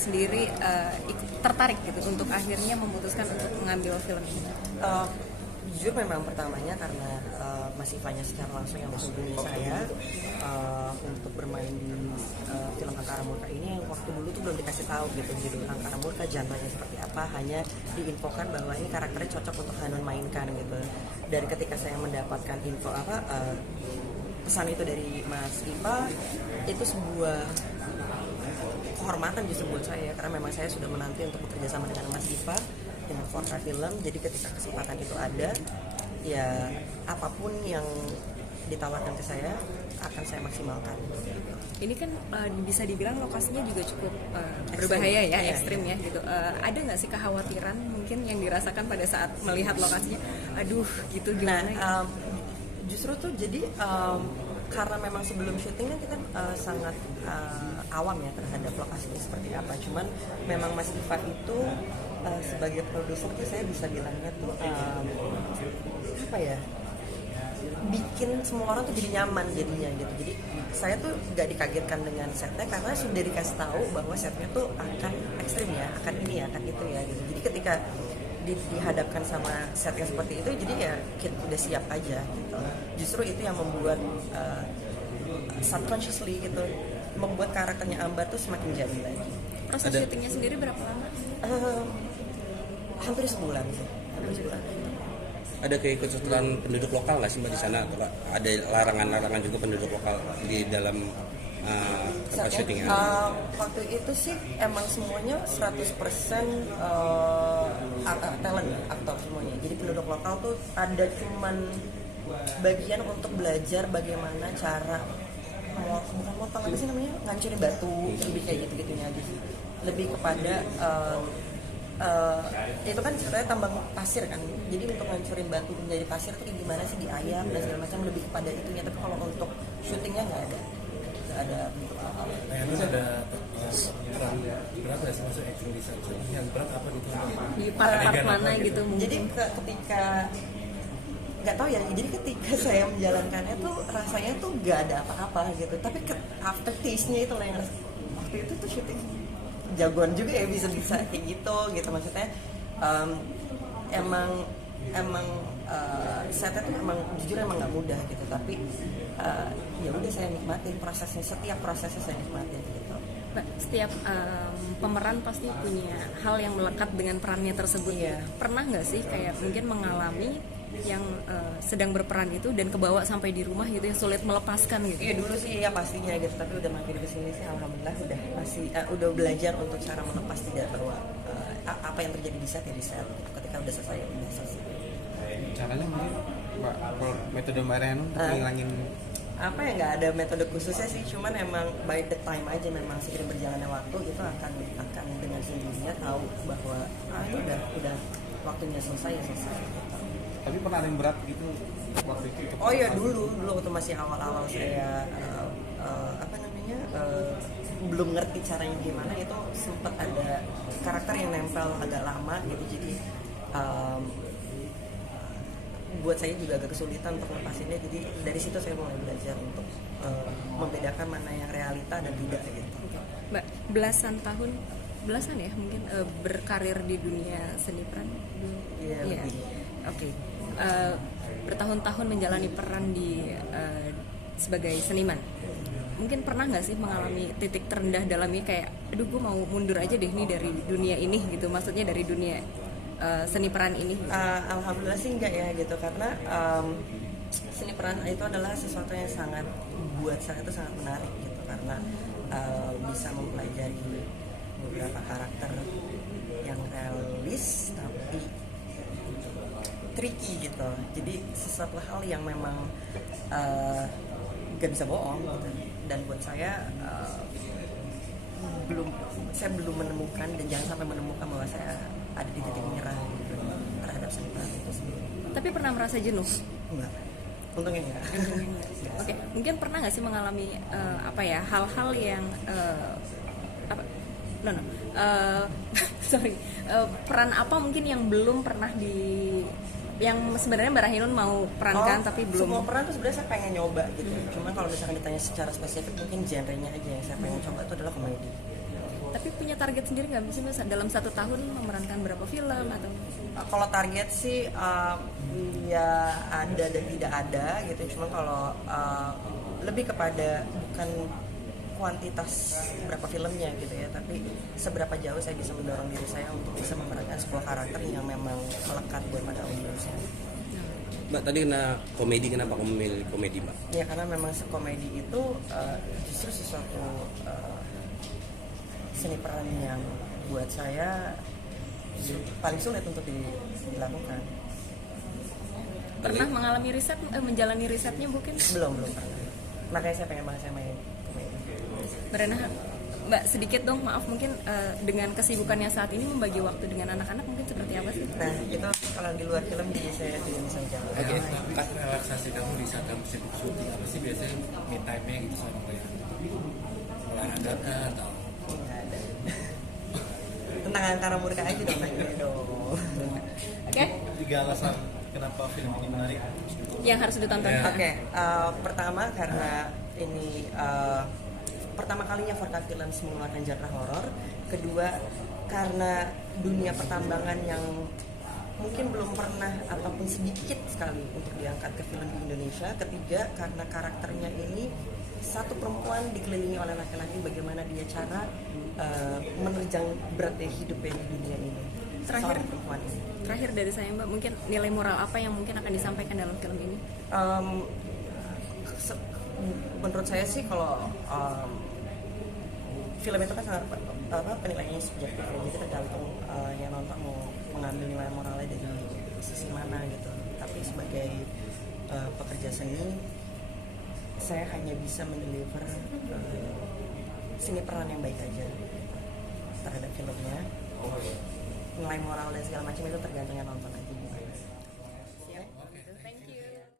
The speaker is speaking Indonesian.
sendiri tertarik gitu untuk akhirnya memutuskan untuk mengambil film ini? Jujur memang pertamanya karena Mas Ivanya secara langsung yang menghubungi saya untuk bermain di film Angkara Murka ini, yang waktu dulu tuh belum dikasih tahu gitu judul Angkara Murka, jantranya seperti apa, hanya diinfokan bahwa ini karakternya cocok untuk Hanun mainkan gitu. Dan ketika saya mendapatkan info pesan itu dari Mas Iva, itu sebuah kehormatan justru buat saya, karena memang saya sudah menanti untuk bekerja sama dengan Mas Iva dengan Forka Film. Jadi ketika kesempatan itu ada, ya apapun yang ditawarkan ke saya akan saya maksimalkan. Ini kan bisa dibilang lokasinya juga cukup berbahaya ya, ekstrim ya gitu. Ada nggak sih kekhawatiran mungkin yang dirasakan pada saat melihat lokasinya? Aduh gitu gimana? Nah, justru tuh jadi karena memang sebelum syuting kan kita sangat awam ya terhadap lokasinya seperti apa. Cuman memang Mas Iva itu sebagai produser tuh saya bisa bilangnya tuh apa ya, bikin semua orang tuh jadi nyaman jadinya gitu. Jadi saya tuh gak dikagetkan dengan setnya karena sudah dikasih tahu bahwa setnya tuh akan ekstrim ya, akan ini ya, akan itu ya gitu. Jadi ketika dihadapkan sama set yang seperti itu, jadi ya kita udah siap aja gitu. Justru itu yang membuat subconsciously gitu, membuat karakternya Ambar tuh semakin jadi lagi. Proses syutingnya sendiri berapa lama? Hampir sebulan sih, hampir sebulan. Ada keikutsertaan penduduk lokal nggak sih Mbak di sana? Atau ada larangan-larangan juga penduduk lokal di dalam tempat syutingnya? Waktu itu sih emang semuanya 100% talent, aktor semuanya. Jadi penduduk lokal tuh ada cuman bagian untuk belajar bagaimana cara bukan motong apa sih namanya, ngancurin batu, lebih kayak gitu-gitunya aja sih. Lebih kepada itu kan ceritanya tambang pasir kan, jadi untuk ngancurin batu menjadi pasir itu kayak gimana sih, diayak dan segala macam, lebih kepada itunya. Tapi kalau untuk syutingnya nggak ada. Nah, itu ada peran berat nggak sih masuk acting di sana? Yang berat apa gitu? Di part mana gitu mungkin? Jadi ketika nggak tahu ya, jadi ketika saya menjalankannya tuh rasanya tuh nggak ada apa-apa gitu. Tapi after taste-nya itu lah yang waktu itu tuh syuting jagoan juga ya, bisa kayak gitu maksudnya. Emang setnya tuh emang jujur emang nggak mudah gitu, tapi ya udah saya nikmatin prosesnya, setiap prosesnya saya nikmatin gitu. Setiap pemeran pasti punya hal yang melekat dengan perannya tersebut. Iya. Pernah nggak sih kayak mungkin mengalami yang sedang berperan itu dan kebawa sampai di rumah gitu, yang sulit melepaskan gitu? Iya dulu sih ya pastinya gitu, tapi udah makin kesini sih alhamdulillah udah belajar untuk cara melepas, tidak bahwa apa yang terjadi di set ya di set gitu. Ketika udah selesai ya udah selesai. Caranya mungkin Mbak, kalau metode Mbak Rehanu untuk ngilangin apa ya, nggak ada metode khususnya sih, cuman emang by the time aja, memang seiring berjalannya waktu itu akan dengan sendirinya tahu bahwa ini udah waktunya selesai ya selesai gitu. tapi pernah ada yang berat gitu waktu itu? Oh ya dulu waktu masih awal-awal saya belum ngerti caranya gimana, itu sempet ada karakter yang nempel agak lama gitu, jadi buat saya juga agak kesulitan untuk melepasinnya. Jadi dari situ saya mulai belajar untuk membedakan mana yang realita dan tidak gitu. Mbak, belasan ya mungkin berkarir di dunia seni peran. Iya. Lebih. Oke. Bertahun-tahun menjalani peran di sebagai seniman. Mungkin pernah nggak sih mengalami titik terendah dalamnya, kayak aduh gue mau mundur aja deh nih dari dunia ini gitu, maksudnya dari dunia seni peran ini gitu. Alhamdulillah sih enggak ya gitu, karena seni peran itu adalah sesuatu yang sangat, buat saya itu sangat menarik gitu, karena bisa mempelajari beberapa karakter yang realis tapi tricky gitu. Jadi sesuatu hal yang memang gak bisa bohong gitu. Dan buat saya belum menemukan, dan jangan sampai menemukan bahwa saya ada di titik menyerah gitu terhadap seni peran itu sendiri. Tapi pernah merasa jenuh? Enggak, untungnya enggak. Oke, mungkin pernah nggak sih mengalami hal-hal yang peran apa mungkin yang belum pernah yang sebenarnya Mbak Rahinun mau perankan tapi belum? Semua peran tuh sebenarnya saya pengen nyoba gitu. Cuman kalau misalkan ditanya secara spesifik, mungkin genrenya aja yang saya pengen coba itu adalah komedi. Tapi punya target sendiri nggak sih Mas dalam 1 tahun memerankan berapa film atau? Kalau target sih ya ada dan tidak ada gitu. Cuma kalau lebih kepada bukan kuantitas berapa filmnya gitu ya, tapi seberapa jauh saya bisa mendorong diri saya untuk bisa memerankan sebuah karakter yang memang melekat buat pada audiensnya. Mbak tadi kenapa kamu memilih komedi Mbak? Ya karena memang komedi itu justru sesuatu seni peran yang buat saya paling sulit untuk dilakukan. Pernah mengalami menjalani risetnya mungkin? Belum pernah. Makanya saya pengen banget saya main komedi. Berena, Mbak sedikit dong, maaf mungkin dengan kesibukannya saat ini membagi waktu dengan anak-anak mungkin seperti apa sih? Nah itu kalau di luar film jadi saya tidak bisa jawab. Oke, pas relaksasi kamu di saat kamu sibuk syuting apa sih biasanya me time-nya gitu sama kayak olahraga kah atau Nggak ada. Tentang Angkara Murka aja dong nanya dong. Oke, 3 alasan kenapa film ini menarik? yang harus ditonton. Oke, pertama karena ini pertama kalinya Forka Films mengeluarkan genre horor. Kedua karena dunia pertambangan yang mungkin belum pernah ataupun sedikit sekali untuk diangkat ke film di Indonesia. Ketiga karena karakternya ini satu perempuan dikelilingi oleh laki-laki, bagaimana dia cara menerjang beratnya hidupnya di dunia ini. Terakhir. Seorang perempuan ini. Terakhir dari saya Mbak, mungkin nilai moral apa yang mungkin akan disampaikan dalam film ini? Menurut saya sih kalau film itu kan sangat penilaiannya subjektif ya, jadi tergantung yang nonton mau mengambil nilai moralnya dari sisi mana gitu. Tapi sebagai pekerja seni, saya hanya bisa mendeliver seni peran yang baik aja terhadap filmnya. Nilai moral dan segala macam itu tergantung yang nonton aja.